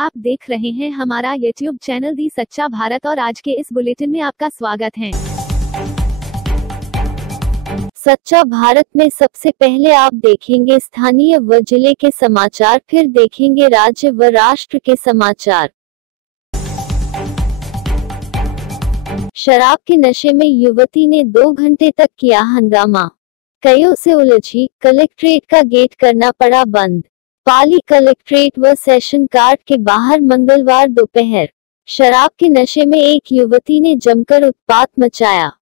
आप देख रहे हैं हमारा YouTube चैनल दी सच्चा भारत और आज के इस बुलेटिन में आपका स्वागत है। सच्चा भारत में सबसे पहले आप देखेंगे स्थानीय व जिले के समाचार, फिर देखेंगे राज्य व राष्ट्र के समाचार। शराब के नशे में युवती ने 2 घंटे तक किया हंगामा, कईयों से उलझी, कलेक्ट्रेट का गेट करना पड़ा बंद। पाली कलेक्ट्रेट व सेशन कोर्ट के बाहर मंगलवार दोपहर शराब के नशे में एक युवती ने जमकर उत्पात मचाया।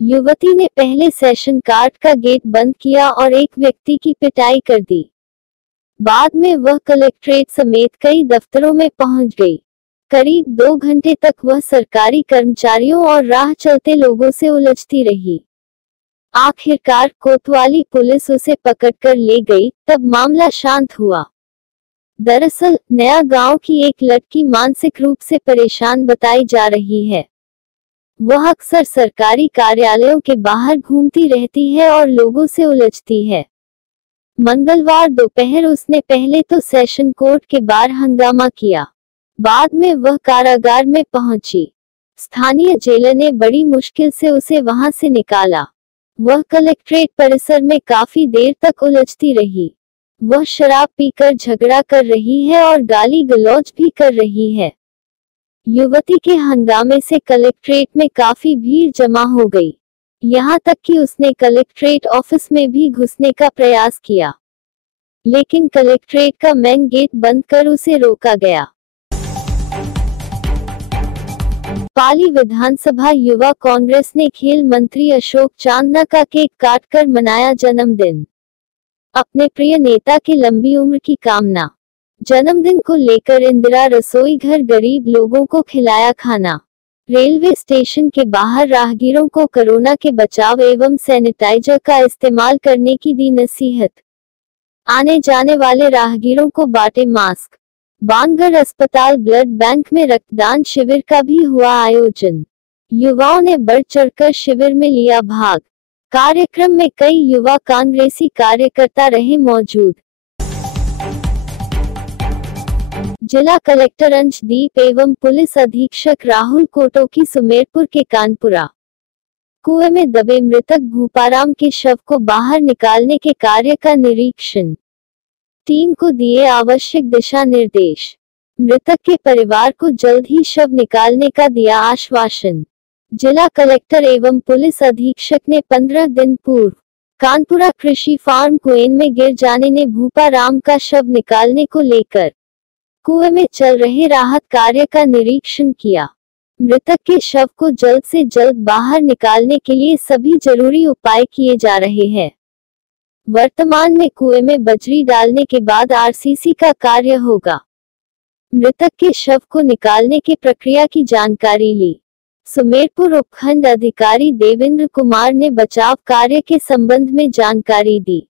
युवती ने पहले सेशन कोर्ट का गेट बंद किया और एक व्यक्ति की पिटाई कर दी। बाद में वह कलेक्ट्रेट समेत कई दफ्तरों में पहुंच गई। करीब 2 घंटे तक वह सरकारी कर्मचारियों और राह चलते लोगों से उलझती रही। आखिरकार कोतवाली पुलिस उसे पकड़कर ले गई, तब मामला शांत हुआ। दरअसल नया गांव की एक लड़की मानसिक रूप से परेशान बताई जा रही है। वह अक्सर सरकारी कार्यालयों के बाहर घूमती रहती है और लोगों से उलझती है। मंगलवार दोपहर उसने पहले तो सेशन कोर्ट के बाहर हंगामा किया, बाद में वह कारागार में पहुंची। स्थानीय जेलर ने बड़ी मुश्किल से उसे वहां से निकाला। वह कलेक्ट्रेट परिसर में काफी देर तक उलझती रही। वह शराब पीकर झगड़ा कर रही है और गाली गलौज भी कर रही है। युवती के हंगामे से कलेक्ट्रेट में काफी भीड़ जमा हो गई। यहाँ तक कि उसने कलेक्ट्रेट ऑफिस में भी घुसने का प्रयास किया, लेकिन कलेक्ट्रेट का मेन गेट बंद कर उसे रोका गया। पाली विधानसभा युवा कांग्रेस ने खेल मंत्री अशोक चांदना का केक काटकर मनाया जन्मदिन। अपने प्रिय नेता की लंबी उम्र की कामना। जन्मदिन को लेकर इंदिरा रसोई घर गरीब लोगों को खिलाया खाना। रेलवे स्टेशन के बाहर राहगीरों को कोरोना के बचाव एवं सैनिटाइजर का इस्तेमाल करने की दी नसीहत। आने जाने वाले राहगीरों को बांटे मास्क। बांगड़ अस्पताल ब्लड बैंक में रक्तदान शिविर का भी हुआ आयोजन। युवाओं ने बढ़ चढ़कर शिविर में लिया भाग। कार्यक्रम में कई युवा कांग्रेसी कार्यकर्ता रहे मौजूद। जिला कलेक्टर अंशदीप एवं पुलिस अधीक्षक राहुल कोटोकी सुमेरपुर के कानपुरा कुएं में दबे मृतक भूपाराम के शव को बाहर निकालने के कार्य का निरीक्षण। टीम को दिए आवश्यक दिशा निर्देश। मृतक के परिवार को जल्द ही शव निकालने का दिया आश्वासन। जिला कलेक्टर एवं पुलिस अधीक्षक ने 15 दिन पूर्व कानपुरा कृषि फार्म कुएं में गिर जाने ने भूपाराम का शव निकालने को लेकर कुएं में चल रहे राहत कार्य का निरीक्षण किया। मृतक के शव को जल्द से जल्द बाहर निकालने के लिए सभी जरूरी उपाय किए जा रहे हैं। वर्तमान में कुएं में बजरी डालने के बाद आरसीसी का कार्य होगा। मृतक के शव को निकालने की प्रक्रिया की जानकारी ली। सुमेरपुर उपखंड अधिकारी देवेंद्र कुमार ने बचाव कार्य के संबंध में जानकारी दी।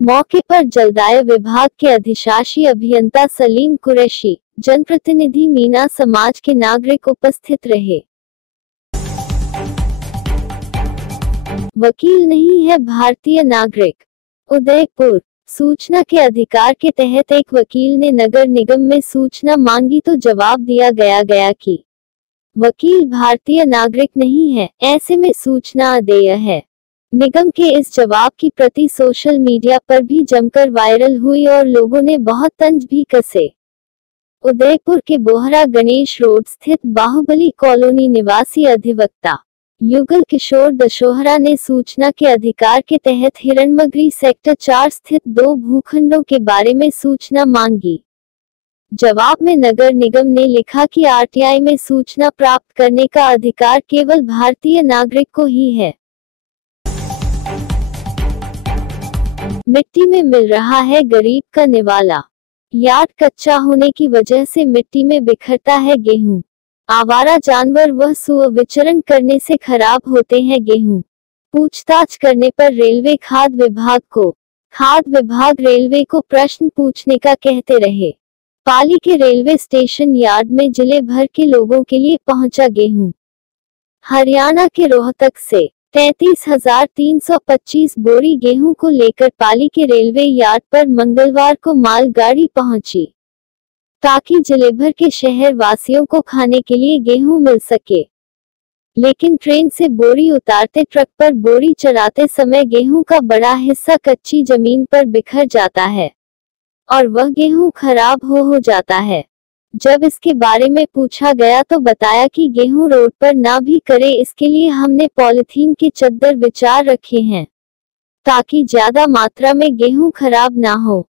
मौके पर जलदाय विभाग के अधिशासी अभियंता सलीम कुरैशी, जनप्रतिनिधि मीना समाज के नागरिक उपस्थित रहे। वकील नहीं है भारतीय नागरिक। उदयपुर सूचना के अधिकार के तहत एक वकील ने नगर निगम में सूचना मांगी तो जवाब दिया गया कि वकील भारतीय नागरिक नहीं है, ऐसे में सूचना अदेय है। निगम के इस जवाब की प्रति सोशल मीडिया पर भी जमकर वायरल हुई और लोगों ने बहुत तंज भी कसे। उदयपुर के बोहरा गणेश रोड स्थित बाहुबली कॉलोनी निवासी अधिवक्ता युगल किशोर दशोहरा ने सूचना के अधिकार के तहत हिरणमगरी सेक्टर 4 स्थित 2 भूखंडों के बारे में सूचना मांगी। जवाब में नगर निगम ने लिखा कि आरटीआई में सूचना प्राप्त करने का अधिकार केवल भारतीय नागरिक को ही है। मिट्टी में मिल रहा है गरीब का निवाला। यार्ड कच्चा होने की वजह से मिट्टी में बिखरता है गेहूं। आवारा जानवर व सुअर विचरण करने से खराब होते हैं गेहूं। पूछताछ करने पर रेलवे खाद्य विभाग रेलवे को प्रश्न पूछने का कहते रहे। पाली के रेलवे स्टेशन यार्ड में जिले भर के लोगों के लिए पहुंचा गेहूं। हरियाणा के रोहतक से 33,325 बोरी गेहूं को लेकर पाली के रेलवे यार्ड पर मंगलवार को मालगाड़ी पहुंची। ताकि जिले भर के शहर वासियों को खाने के लिए गेहूं मिल सके। लेकिन ट्रेन से बोरी उतारते ट्रक पर बोरी चढ़ाते समय गेहूं का बड़ा हिस्सा कच्ची जमीन पर बिखर जाता है और वह गेहूं खराब हो जाता है। जब इसके बारे में पूछा गया तो बताया कि गेहूं रोड पर ना भी करे, इसके लिए हमने पॉलिथीन के चद्दर विचार रखे हैं ताकि ज्यादा मात्रा में गेहूं खराब ना हो।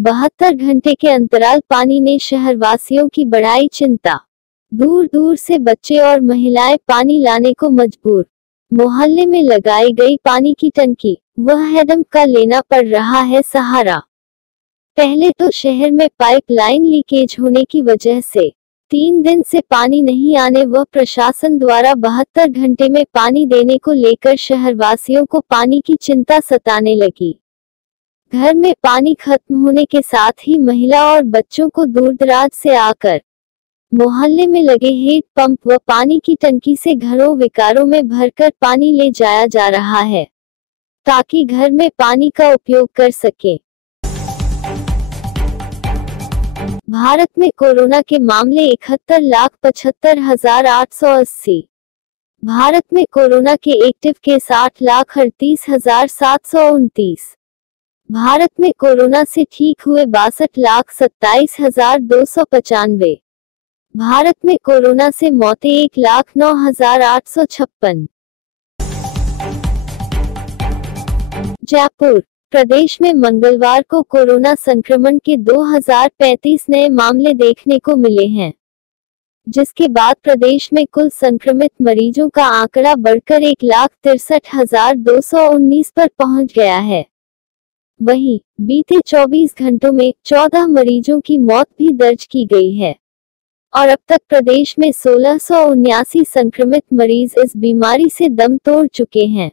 72 घंटे के अंतराल पानी ने शहरवासियों की बढ़ाई चिंता। दूर दूर से बच्चे और महिलाएं पानी लाने को मजबूर। मोहल्ले में लगाई गई पानी की टंकी, वह हैदम का लेना पड़ रहा है सहारा। पहले तो शहर में पाइपलाइन लीकेज होने की वजह से 3 दिन से पानी नहीं आने व प्रशासन द्वारा 72 घंटे में पानी देने को लेकर शहरवासियों को पानी की चिंता सताने लगी। घर में पानी खत्म होने के साथ ही महिला और बच्चों को दूर-दराज से आकर मोहल्ले में लगे हेड पंप व पानी की टंकी से घरों विकारों में भरकर पानी ले जाया जा रहा है ताकि घर में पानी का उपयोग कर सके। भारत में कोरोना के मामले 71,75,880। भारत में कोरोना के एक्टिव केस 8,38,729। भारत में कोरोना से ठीक हुए 62,27,295। भारत में कोरोना से मौतें 1,09,856। जयपुर प्रदेश में मंगलवार को कोरोना संक्रमण के 2035 नए मामले देखने को मिले हैं, जिसके बाद प्रदेश में कुल संक्रमित मरीजों का आंकड़ा बढ़कर 1,63,219 पर पहुंच गया है। वहीं बीते 24 घंटों में 14 मरीजों की मौत भी दर्ज की गई है और अब तक प्रदेश में 1679 संक्रमित मरीज इस बीमारी से दम तोड़ चुके हैं।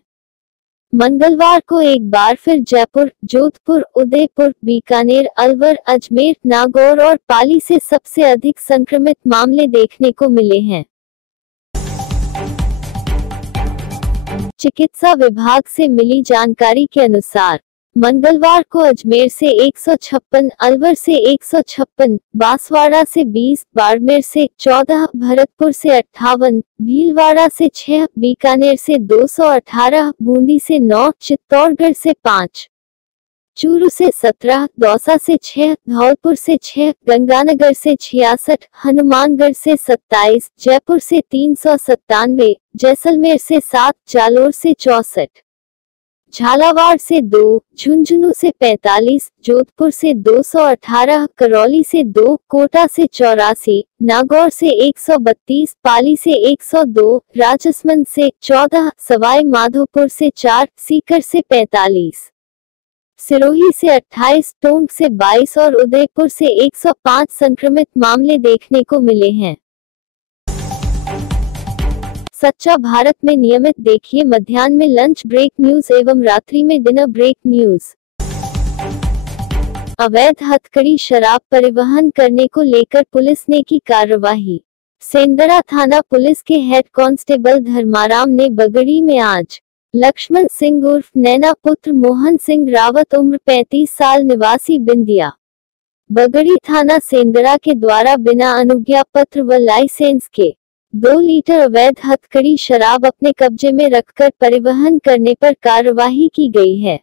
मंगलवार को एक बार फिर जयपुर, जोधपुर, उदयपुर, बीकानेर, अलवर, अजमेर, नागौर और पाली से सबसे अधिक संक्रमित मामले देखने को मिले हैं। चिकित्सा विभाग से मिली जानकारी के अनुसार मंगलवार को अजमेर से 156, अलवर से 156, बांसवाड़ा से 20, बाड़मेर से 14, भरतपुर से 58, भीलवाड़ा से 6, बीकानेर से 218, बूंदी से 9, चित्तौड़गढ़ से 5, चूरू से 17, दौसा से 6, धौलपुर से 6, गंगानगर से 66, हनुमानगढ़ से 27, जयपुर से 397, जैसलमेर से 7, जालोर से 64, झालावाड़ से 2, झुंझुनू से 45, जोधपुर से 218, करौली से 2, कोटा से 84, नागौर से 132, पाली से 102, राजसमंद से 14, सवाई माधोपुर से 4, सीकर से 45, सिरोही से 28, टोंक से 22 और उदयपुर से 105 संक्रमित मामले देखने को मिले हैं। सच्चा भारत में नियमित देखिए मध्याह्न में लंच ब्रेक न्यूज एवं रात्रि में डिनर ब्रेक न्यूज। अवैध हथकड़ी शराब परिवहन करने को लेकर पुलिस ने की कार्रवाई। सेंदरा थाना पुलिस के हेड कांस्टेबल धर्माराम ने बगड़ी में आज लक्ष्मण सिंह उर्फ नैना पुत्र मोहन सिंह रावत उम्र 35 साल निवासी बिंदिया, बगड़ी थाना सेंदरा के द्वारा बिना अनुज्ञा पत्र व लाइसेंस के 2 लीटर अवैध हथकड़ी शराब अपने कब्जे में रखकर परिवहन करने पर कार्रवाई की गई है।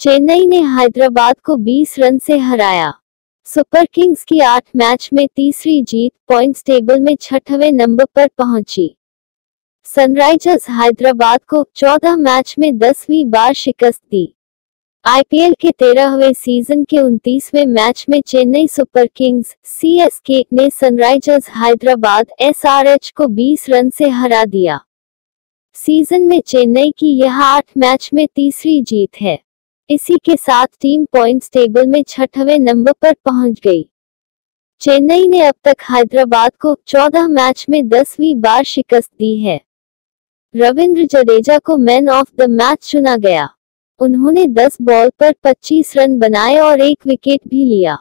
चेन्नई ने हैदराबाद को 20 रन से हराया। सुपर किंग्स की 8 मैच में तीसरी जीत, पॉइंट्स टेबल में 6वें नंबर पर पहुंची। सनराइजर्स हैदराबाद को 14 मैच में 10वीं बार शिकस्त दी। आईपीएल के 13वें सीजन के 29वें मैच में चेन्नई सुपर किंग्स (सीएसके) ने सनराइजर्स हैदराबाद (एसआरएच) को 20 रन से हरा दिया। सीजन में चेन्नई की यह 8 मैच में तीसरी जीत है। इसी के साथ टीम पॉइंट्स टेबल में 6वें नंबर पर पहुंच गई। चेन्नई ने अब तक हैदराबाद को 14 मैच में 10वीं बार शिकस्त दी है। रविंद्र जडेजा को मैन ऑफ द मैच चुना गया। उन्होंने 10 बॉल पर 25 रन बनाए और 1 विकेट भी लिया।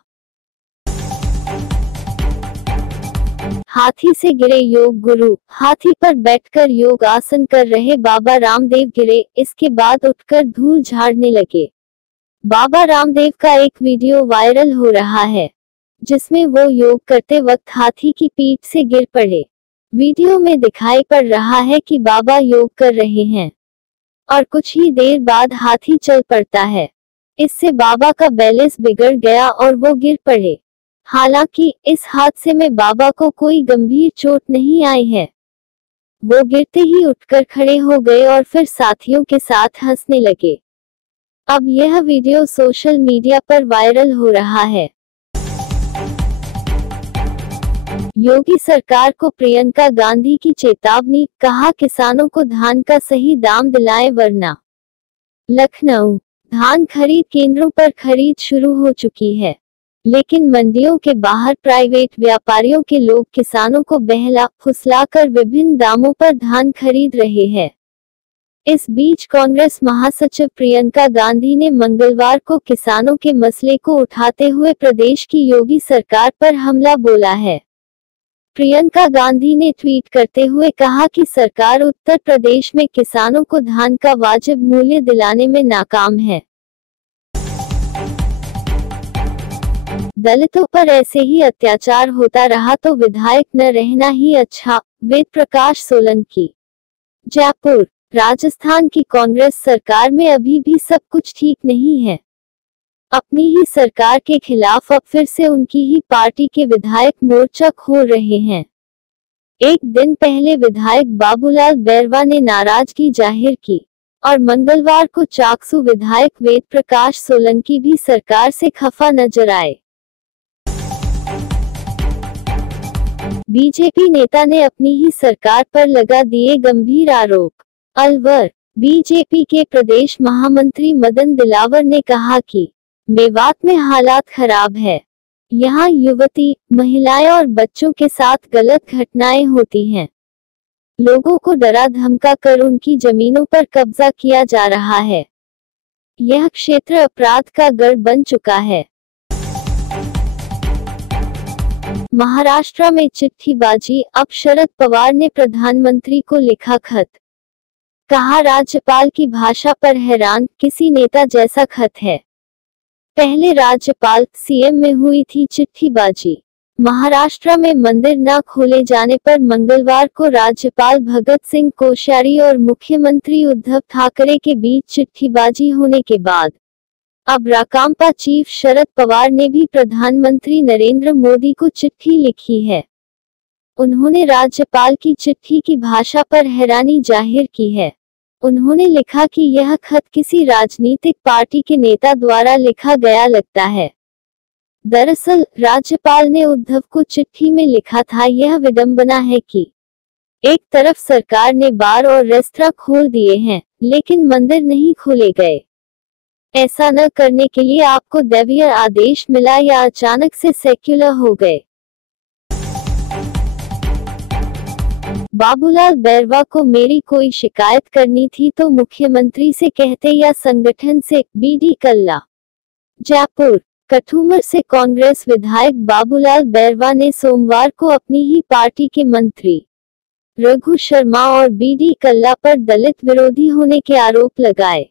हाथी से गिरे योग गुरु। हाथी पर बैठकर योग आसन कर रहे बाबा रामदेव गिरे, इसके बाद उठकर धूल झाड़ने लगे। बाबा रामदेव का एक वीडियो वायरल हो रहा है, जिसमें वो योग करते वक्त हाथी की पीठ से गिर पड़े। वीडियो में दिखाई पड़ रहा है कि बाबा योग कर रहे हैं और कुछ ही देर बाद हाथी चल पड़ता है। इससे बाबा का बैलेंस बिगड़ गया और वो गिर पड़े। हालांकि इस हादसे में बाबा को कोई गंभीर चोट नहीं आई है। वो गिरते ही उठकर खड़े हो गए और फिर साथियों के साथ हंसने लगे। अब यह वीडियो सोशल मीडिया पर वायरल हो रहा है। योगी सरकार को प्रियंका गांधी की चेतावनी, कहा किसानों को धान का सही दाम दिलाएं वरना। लखनऊ। धान खरीद केंद्रों पर खरीद शुरू हो चुकी है, लेकिन मंडियों के बाहर प्राइवेट व्यापारियों के लोग किसानों को बहला फुसलाकर विभिन्न दामों पर धान खरीद रहे हैं। इस बीच कांग्रेस महासचिव प्रियंका गांधी ने मंगलवार को किसानों के मसले को उठाते हुए प्रदेश की योगी सरकार पर हमला बोला है। प्रियंका गांधी ने ट्वीट करते हुए कहा कि सरकार उत्तर प्रदेश में किसानों को धान का वाजिब मूल्य दिलाने में नाकाम है। दलितों पर ऐसे ही अत्याचार होता रहा तो विधायक न रहना ही अच्छा, वेद प्रकाश सोलंकी। जयपुर। राजस्थान की कांग्रेस सरकार में अभी भी सब कुछ ठीक नहीं है। अपनी ही सरकार के खिलाफ अब फिर से उनकी ही पार्टी के विधायक मोर्चा खोल रहे हैं। एक दिन पहले विधायक बाबूलाल बैरवा ने नाराजगी जाहिर की और मंगलवार को चाकसू विधायक वेद प्रकाश सोलंकी भी सरकार से खफा नजर आए। बीजेपी नेता ने अपनी ही सरकार पर लगा दिए गंभीर आरोप। अलवर। बीजेपी के प्रदेश महामंत्री मदन दिलावर ने कहा कि मेवात में हालात खराब है। यहाँ युवती, महिलाएं और बच्चों के साथ गलत घटनाएं होती हैं। लोगों को डरा धमका कर उनकी जमीनों पर कब्जा किया जा रहा है। यह क्षेत्र अपराध का गढ़ बन चुका है। महाराष्ट्र में चिट्ठीबाजी, अब शरद पवार ने प्रधानमंत्री को लिखा खत। कहा राज्यपाल की भाषा पर हैरान, किसी नेता जैसा खत है। पहले राज्यपाल सीएम में हुई थी चिट्ठीबाजी। महाराष्ट्र में मंदिर न खोले जाने पर मंगलवार को राज्यपाल भगत सिंह कोश्यारी और मुख्यमंत्री उद्धव ठाकरे के बीच चिट्ठीबाजी होने के बाद अब राकांपा चीफ शरद पवार ने भी प्रधानमंत्री नरेंद्र मोदी को चिट्ठी लिखी है। उन्होंने राज्यपाल की चिट्ठी की भाषा पर हैरानी जाहिर की है। उन्होंने लिखा कि यह खत किसी राजनीतिक पार्टी के नेता द्वारा लिखा गया लगता है। दरअसल राज्यपाल ने उद्धव को चिट्ठी में लिखा था, यह विडंबना है कि एक तरफ सरकार ने बार और रेस्तरां खोल दिए हैं, लेकिन मंदिर नहीं खोले गए। ऐसा न करने के लिए आपको दैवीय आदेश मिला या अचानक से सेक्युलर हो गए। बाबूलाल बैरवा को मेरी कोई शिकायत करनी थी तो मुख्यमंत्री से कहते या संगठन से, बीडी कल्ला। जयपुर। कठुमर से कांग्रेस विधायक बाबूलाल बैरवा ने सोमवार को अपनी ही पार्टी के मंत्री रघु शर्मा और बीडी कल्ला पर दलित विरोधी होने के आरोप लगाए।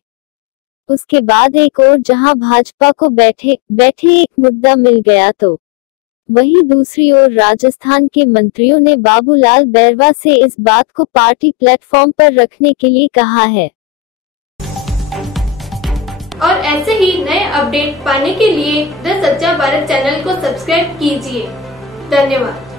उसके बाद एक और जहां भाजपा को बैठे एक मुद्दा मिल गया तो वहीं दूसरी ओर राजस्थान के मंत्रियों ने बाबूलाल बैरवा से इस बात को पार्टी प्लेटफॉर्म पर रखने के लिए कहा है। और ऐसे ही नए अपडेट पाने के लिए द सच्चा भारत चैनल को सब्सक्राइब कीजिए। धन्यवाद।